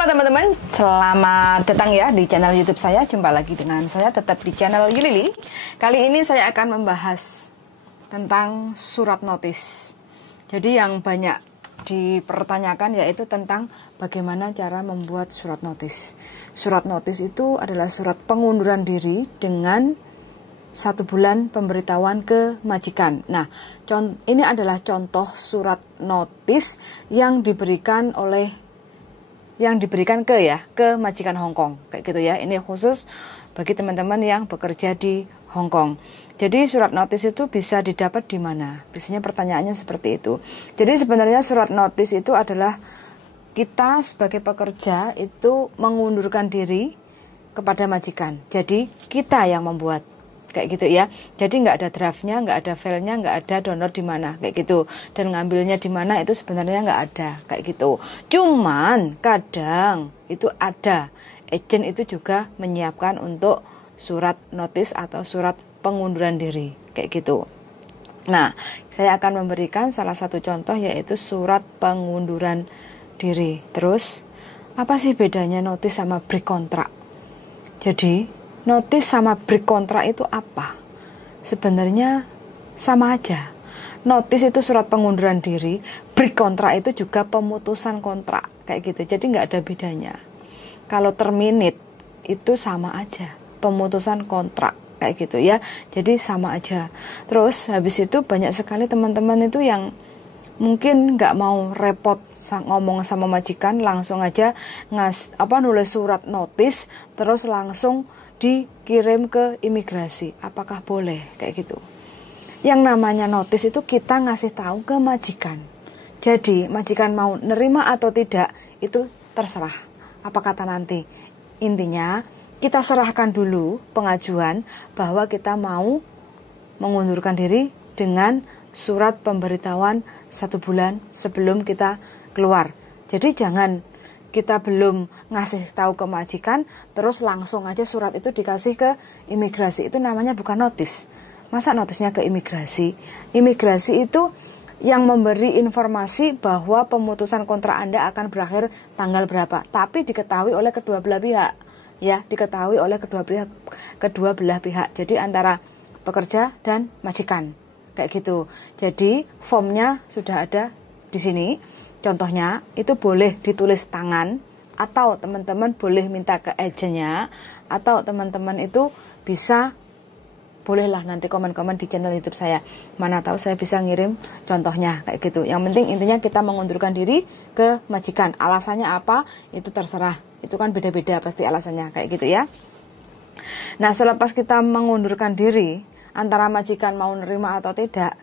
Halo teman-teman, selamat datang ya di channel YouTube saya. Jumpa lagi dengan saya tetap di channel Yulili. Kali ini saya akan membahas tentang surat notis. Jadi yang banyak dipertanyakan yaitu tentang bagaimana cara membuat surat notis. Surat notis itu adalah surat pengunduran diri dengan 1 bulan pemberitahuan ke majikan. Nah, ini adalah contoh surat notis yang diberikan ke majikan Hong Kong, kayak gitu ya. Ini khusus bagi teman-teman yang bekerja di Hong Kong. Jadi surat notis itu bisa didapat di mana? Biasanya pertanyaannya seperti itu. Jadi sebenarnya surat notis itu adalah kita sebagai pekerja itu mengundurkan diri kepada majikan. Jadi kita yang membuat, kayak gitu ya. Jadi nggak ada draftnya, nggak ada filenya, nggak ada download di mana, kayak gitu. Dan ngambilnya di mana itu sebenarnya nggak ada, kayak gitu. Cuman kadang itu ada agent itu juga menyiapkan untuk surat notis atau surat pengunduran diri, kayak gitu. Nah, saya akan memberikan salah satu contoh yaitu surat pengunduran diri. Terus apa sih bedanya notis sama break kontrak? Jadi notis sama break kontrak itu apa? Sebenarnya sama aja. Notis itu surat pengunduran diri, break kontrak itu juga pemutusan kontrak, kayak gitu. Jadi nggak ada bedanya. Kalau terminate itu sama aja, pemutusan kontrak, kayak gitu ya. Jadi sama aja. Terus habis itu banyak sekali teman-teman itu yang mungkin nggak mau repot ngomong sama majikan, langsung aja nulis surat notis, terus langsung dikirim ke imigrasi. Apakah boleh kayak gitu? Yang namanya notis itu kita ngasih tahu ke majikan. Jadi majikan mau nerima atau tidak itu terserah. Apa kata nanti? Intinya kita serahkan dulu pengajuan bahwa kita mau mengundurkan diri dengan surat pemberitahuan 1 bulan sebelum kita keluar. Jadi jangan kita belum ngasih tahu ke majikan, terus langsung aja surat itu dikasih ke imigrasi. Itu namanya bukan notis. Masa notisnya ke imigrasi? Imigrasi itu yang memberi informasi bahwa pemutusan kontrak Anda akan berakhir tanggal berapa. Tapi diketahui oleh kedua belah pihak. Ya, diketahui oleh kedua belah pihak. Jadi antara pekerja dan majikan. Kayak gitu. Jadi formnya sudah ada di sini. Contohnya itu boleh ditulis tangan, atau teman-teman boleh minta ke agennya, atau teman-teman itu bisa, bolehlah nanti komen-komen di channel YouTube saya. Mana tahu saya bisa ngirim contohnya, kayak gitu. Yang penting intinya kita mengundurkan diri ke majikan. Alasannya apa? Itu terserah. Itu kan beda-beda pasti alasannya, kayak gitu ya. Nah, selepas kita mengundurkan diri, antara majikan mau nerima atau tidak,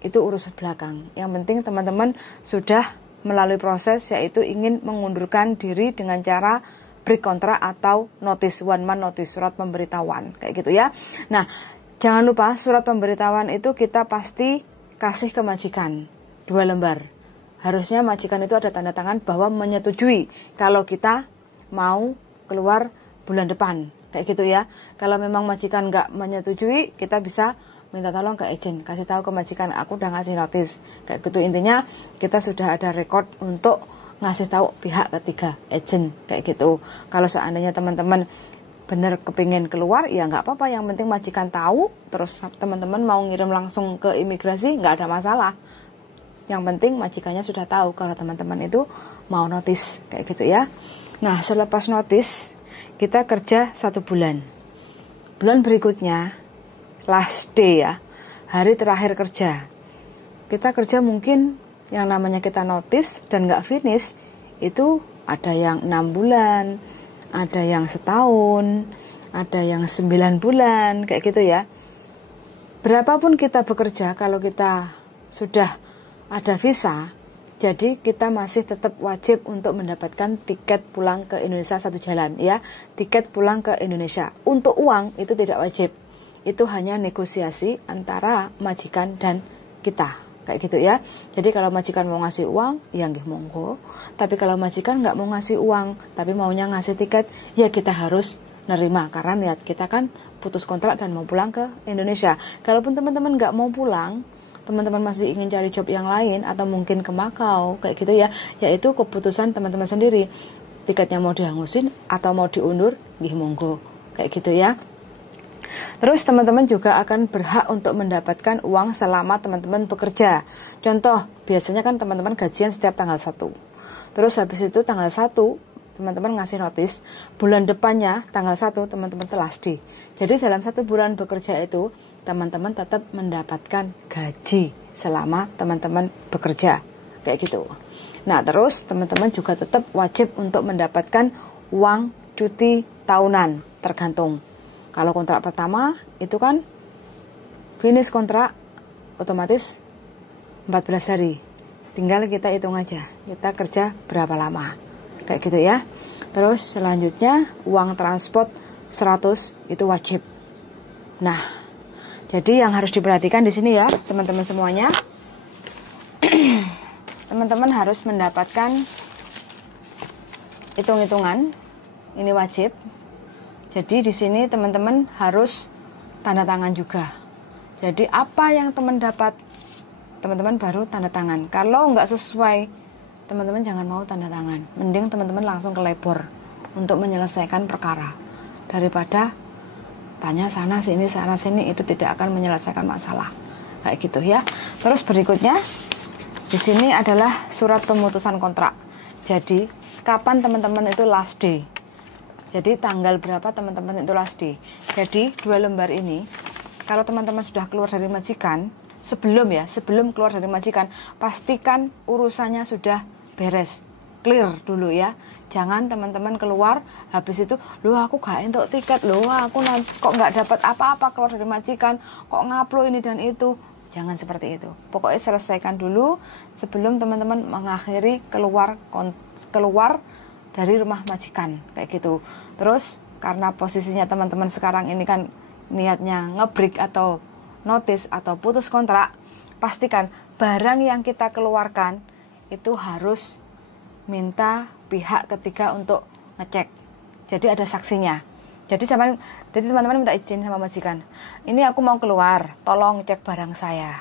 itu urusan belakang. Yang penting teman-teman sudah melalui proses yaitu ingin mengundurkan diri dengan cara break kontrak atau notice, one man notice, surat pemberitahuan, kayak gitu ya. Nah, jangan lupa surat pemberitahuan itu kita pasti kasih ke majikan 2 lembar. Harusnya majikan itu ada tanda tangan bahwa menyetujui kalau kita mau keluar bulan depan, kayak gitu ya. Kalau memang majikan nggak menyetujui, kita bisa minta tolong ke agent, kasih tahu ke majikan aku udah ngasih notis, kayak gitu. Intinya kita sudah ada record untuk ngasih tahu pihak ketiga, agent, kayak gitu. Kalau seandainya teman-teman benar kepingin keluar, ya nggak apa-apa, yang penting majikan tahu. Terus teman-teman mau ngirim langsung ke imigrasi, nggak ada masalah. Yang penting majikannya sudah tahu kalau teman-teman itu mau notis, kayak gitu ya. Nah, selepas notis kita kerja 1 bulan. Bulan berikutnya last day ya, hari terakhir kerja. Kita kerja mungkin yang namanya kita notice dan nggak finish, itu ada yang 6 bulan, ada yang setahun, ada yang 9 bulan, kayak gitu ya. Berapapun kita bekerja, kalau kita sudah ada visa, jadi kita masih tetap wajib untuk mendapatkan tiket pulang ke Indonesia 1 jalan ya, tiket pulang ke Indonesia. Untuk uang itu tidak wajib. Itu hanya negosiasi antara majikan dan kita, kayak gitu ya. Jadi kalau majikan mau ngasih uang, ya nggih monggo. Tapi kalau majikan nggak mau ngasih uang, tapi maunya ngasih tiket, ya kita harus nerima. Karena niat kita kan putus kontrak dan mau pulang ke Indonesia. Kalaupun teman-teman nggak mau pulang, teman-teman masih ingin cari job yang lain atau mungkin ke Makau kayak gitu ya, yaitu keputusan teman-teman sendiri. Tiketnya mau dihangusin atau mau diundur, nggih monggo kayak gitu ya. Terus teman-teman juga akan berhak untuk mendapatkan uang selama teman-teman bekerja. Contoh, biasanya kan teman-teman gajian setiap tanggal 1. Terus habis itu tanggal 1 teman-teman ngasih notis, bulan depannya tanggal 1 teman-teman telas di. Jadi dalam 1 bulan bekerja itu teman-teman tetap mendapatkan gaji selama teman-teman bekerja kayak gitu. Nah, terus teman-teman juga tetap wajib untuk mendapatkan uang cuti tahunan, tergantung. Kalau kontrak pertama itu kan finish kontrak otomatis 14 hari. Tinggal kita hitung aja, kita kerja berapa lama. Kayak gitu ya. Terus selanjutnya uang transport 100 itu wajib. Nah, jadi yang harus diperhatikan di sini ya, teman-teman semuanya. Teman-teman harus mendapatkan hitung-hitungan. Ini wajib. Jadi di sini teman-teman harus tanda tangan juga. Jadi apa yang teman dapat, teman-teman baru tanda tangan. Kalau nggak sesuai, teman-teman jangan mau tanda tangan. Mending teman-teman langsung ke labor untuk menyelesaikan perkara. Daripada tanya sana sini itu tidak akan menyelesaikan masalah. Kayak gitu ya. Terus berikutnya di sini adalah surat pemutusan kontrak. Jadi kapan teman-teman itu last day. Jadi tanggal berapa teman-teman itu last day. Jadi 2 lembar ini kalau teman-teman sudah keluar dari majikan, sebelum keluar dari majikan, pastikan urusannya sudah beres, clear dulu ya. Jangan teman-teman keluar habis itu, loh aku gak entuk tiket, loh aku kok nggak dapat apa-apa keluar dari majikan, kok ngaplo ini dan itu. Jangan seperti itu. Pokoknya selesaikan dulu sebelum teman-teman mengakhiri keluar dari rumah majikan kayak gitu. Terus karena posisinya teman-teman sekarang ini kan niatnya ngebreak atau notice atau putus kontrak, pastikan barang yang kita keluarkan itu harus minta pihak ketiga untuk ngecek. Jadi ada saksinya. Jadi teman-teman minta izin sama majikan. Ini aku mau keluar, tolong cek barang saya.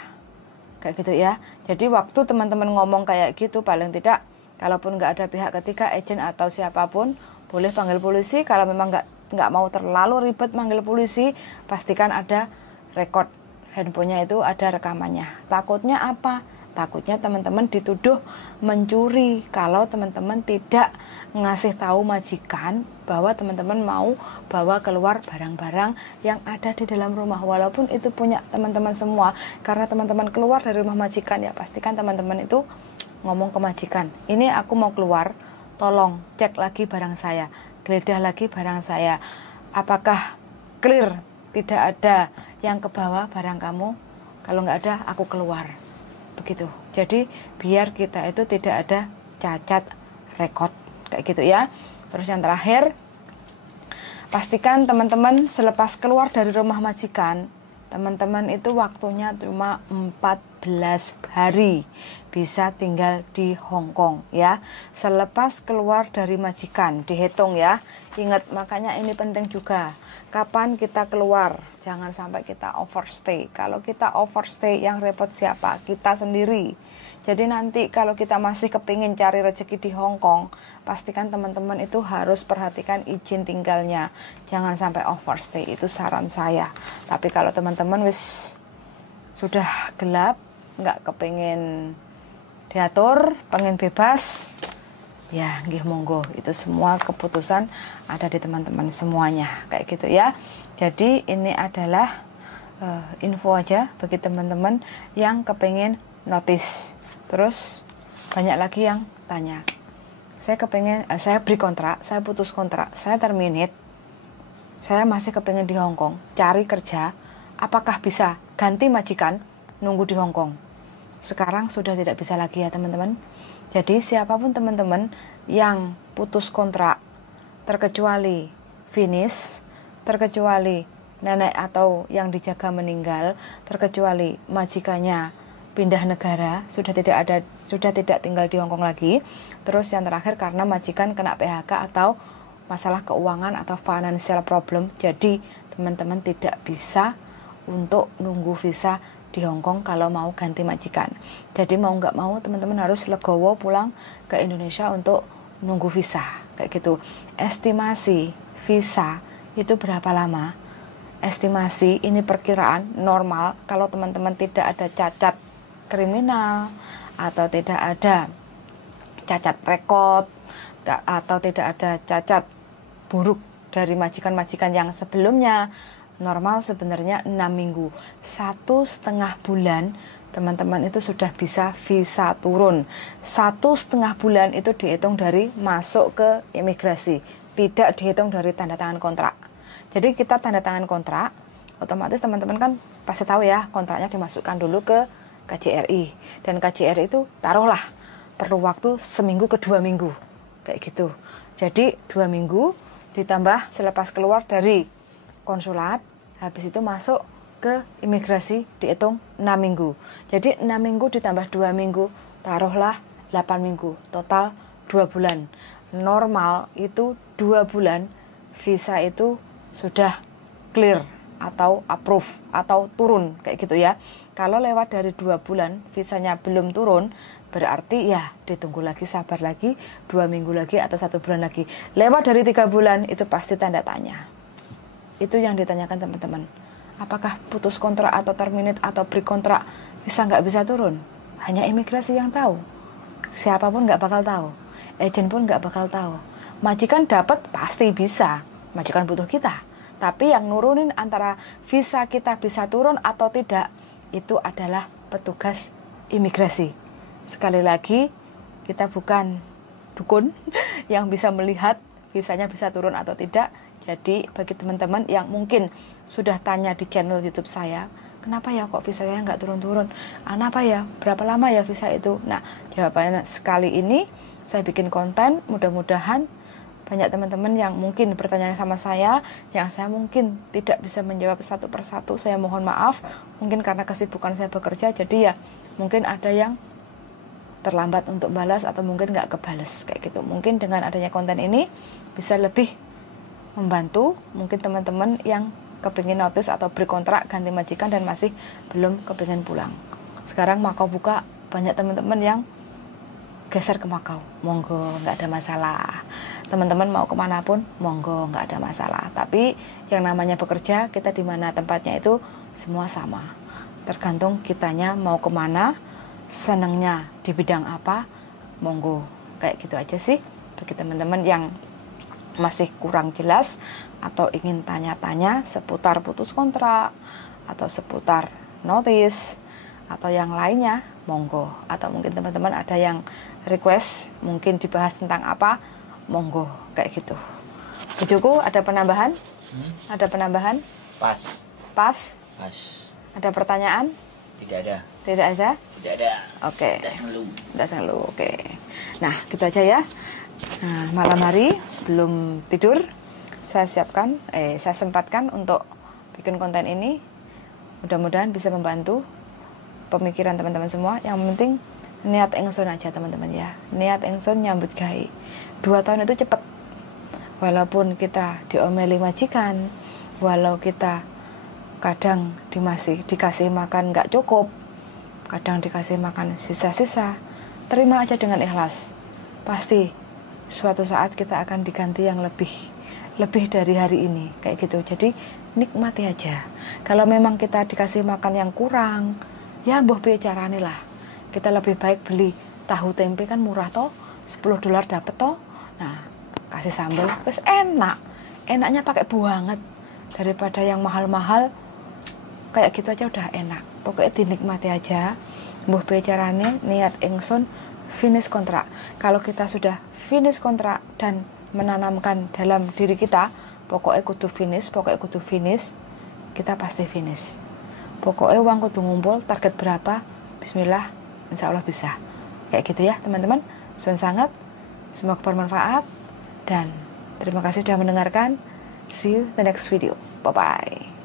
Kayak gitu ya. Jadi waktu teman-teman ngomong kayak gitu, paling tidak kalaupun nggak ada pihak ketiga, agent atau siapapun, boleh panggil polisi. Kalau memang nggak mau terlalu ribet manggil polisi, pastikan ada rekod handphonenya itu ada rekamannya. Takutnya apa? Takutnya teman-teman dituduh mencuri kalau teman-teman tidak ngasih tahu majikan bahwa teman-teman mau bawa keluar barang-barang yang ada di dalam rumah, walaupun itu punya teman-teman semua. Karena teman-teman keluar dari rumah majikan, ya pastikan teman-teman itu ngomong ke majikan, ini aku mau keluar, tolong cek lagi barang saya, geledah lagi barang saya, apakah clear, tidak ada yang ke bawah barang kamu, kalau nggak ada aku keluar. Begitu. Jadi biar kita itu tidak ada cacat rekod kayak gitu ya. Terus yang terakhir, pastikan teman-teman selepas keluar dari rumah majikan, teman-teman itu waktunya cuma 14 hari bisa tinggal di Hong Kong ya. Selepas keluar dari majikan dihitung ya. Ingat, makanya ini penting juga. Kapan kita keluar, jangan sampai kita overstay. Kalau kita overstay yang repot siapa? Kita sendiri. Jadi nanti kalau kita masih kepingin cari rezeki di Hong Kong, pastikan teman-teman itu harus perhatikan izin tinggalnya. Jangan sampai overstay, itu saran saya. Tapi kalau teman-teman sudah gelap, nggak kepingin diatur, pengen bebas, ya nggih monggo, itu semua keputusan ada di teman-teman semuanya kayak gitu ya. Jadi ini adalah info aja bagi teman-teman yang kepengen notice. Terus banyak lagi yang tanya, saya kepengen saya beri kontrak, saya putus kontrak, saya terminate, saya masih kepengen di Hong Kong cari kerja, apakah bisa ganti majikan nunggu di Hong Kong? Sekarang sudah tidak bisa lagi ya teman-teman. Jadi siapapun teman-teman yang putus kontrak, terkecuali finish, terkecuali nenek atau yang dijaga meninggal, terkecuali majikannya pindah negara, sudah tidak tinggal di Hong Kong lagi. Terus yang terakhir karena majikan kena PHK atau masalah keuangan atau financial problem, jadi teman-teman tidak bisa untuk nunggu visa di Hong Kong kalau mau ganti majikan. Jadi mau nggak mau teman-teman harus legowo pulang ke Indonesia untuk nunggu visa kayak gitu. Estimasi visa itu berapa lama? Estimasi ini perkiraan normal kalau teman-teman tidak ada cacat kriminal atau tidak ada cacat rekod atau tidak ada cacat buruk dari majikan-majikan yang sebelumnya, normal sebenarnya 6 minggu. 1,5 bulan teman-teman itu sudah bisa visa turun. 1,5 bulan itu dihitung dari masuk ke imigrasi, tidak dihitung dari tanda tangan kontrak. Jadi kita tanda tangan kontrak, otomatis teman-teman kan pasti tahu ya, kontraknya dimasukkan dulu ke KJRI. Dan KJRI itu taruhlah perlu waktu seminggu ke 2 minggu kayak gitu. Jadi 2 minggu ditambah selepas keluar dari konsulat, habis itu masuk ke imigrasi dihitung 6 minggu. Jadi 6 minggu ditambah 2 minggu, taruhlah 8 minggu, total 2 bulan. Normal itu 2 bulan visa itu sudah clear atau approve atau turun kayak gitu ya. Kalau lewat dari 2 bulan visanya belum turun, berarti ya ditunggu lagi, sabar lagi 2 minggu lagi atau 1 bulan lagi. Lewat dari 3 bulan itu pasti tanda tanya. Itu yang ditanyakan teman-teman. Apakah putus kontrak atau terminate atau break kontrak bisa nggak bisa turun? Hanya imigrasi yang tahu. Siapapun nggak bakal tahu. Agen pun nggak bakal tahu. Majikan dapat pasti bisa. Majikan butuh kita. Tapi yang nurunin antara visa kita bisa turun atau tidak, itu adalah petugas imigrasi. Sekali lagi, kita bukan dukun yang bisa melihat visanya bisa turun atau tidak. Jadi bagi teman-teman yang mungkin sudah tanya di channel YouTube saya, kenapa ya kok visanya nggak turun-turun? Kenapa ya? Berapa lama ya visa itu? Nah, jawabannya sekali ini saya bikin konten, mudah-mudahan banyak teman-teman yang mungkin bertanya sama saya, yang saya mungkin tidak bisa menjawab satu persatu, saya mohon maaf, mungkin karena kesibukan saya bekerja, jadi ya mungkin ada yang terlambat untuk balas atau mungkin nggak kebales kayak gitu. Mungkin dengan adanya konten ini bisa lebih membantu mungkin teman-teman yang kepingin notice atau berkontrak ganti majikan dan masih belum kepingin pulang. Sekarang Makau buka, banyak teman-teman yang geser ke Makau, monggo, nggak ada masalah. Teman-teman mau kemanapun, monggo, nggak ada masalah. Tapi yang namanya bekerja, kita di mana tempatnya itu semua sama. Tergantung kitanya mau kemana, senengnya di bidang apa, monggo. Kayak gitu aja sih. Bagi teman-teman yang masih kurang jelas atau ingin tanya-tanya seputar putus kontrak atau seputar notice atau yang lainnya, monggo. Atau mungkin teman-teman ada yang request mungkin dibahas tentang apa, monggo, kayak gitu. Bujuku, ada penambahan? Ada penambahan? Pas. Pas? Pas. Ada pertanyaan? Tidak ada. Tidak ada? Tidak ada. Oke. Tidak selalu. Oke. Nah, gitu aja ya. Nah, malam hari sebelum tidur saya sempatkan untuk bikin konten ini. Mudah-mudahan bisa membantu pemikiran teman-teman semua. Yang penting niat engson aja teman-teman ya. Niat engson nyambut gawe. 2 tahun itu cepet. Walaupun kita diomeli majikan, walau kita kadang dikasih makan nggak cukup, kadang dikasih makan sisa-sisa, terima aja dengan ikhlas. Pasti suatu saat kita akan diganti yang lebih dari hari ini kayak gitu. Jadi nikmati aja. Kalau memang kita dikasih makan yang kurang, ya mbuh piye carane lah. Kita lebih baik beli tahu tempe kan murah toh, $10 dapet toh. Nah, kasih sambal wes enak. Enaknya pakai banget daripada yang mahal-mahal. Kayak gitu aja udah enak. Pokoknya dinikmati aja. Mbuh piye carane niat ingsun finish kontrak. Kalau kita sudah finish kontrak dan menanamkan dalam diri kita, pokoknya kudu finish, kita pasti finish. Pokoknya uang kudu ngumpul, target berapa, bismillah, insya Allah bisa. Kayak gitu ya teman-teman. Suwun sangat, semoga bermanfaat, dan terima kasih sudah mendengarkan. See you the next video. Bye-bye.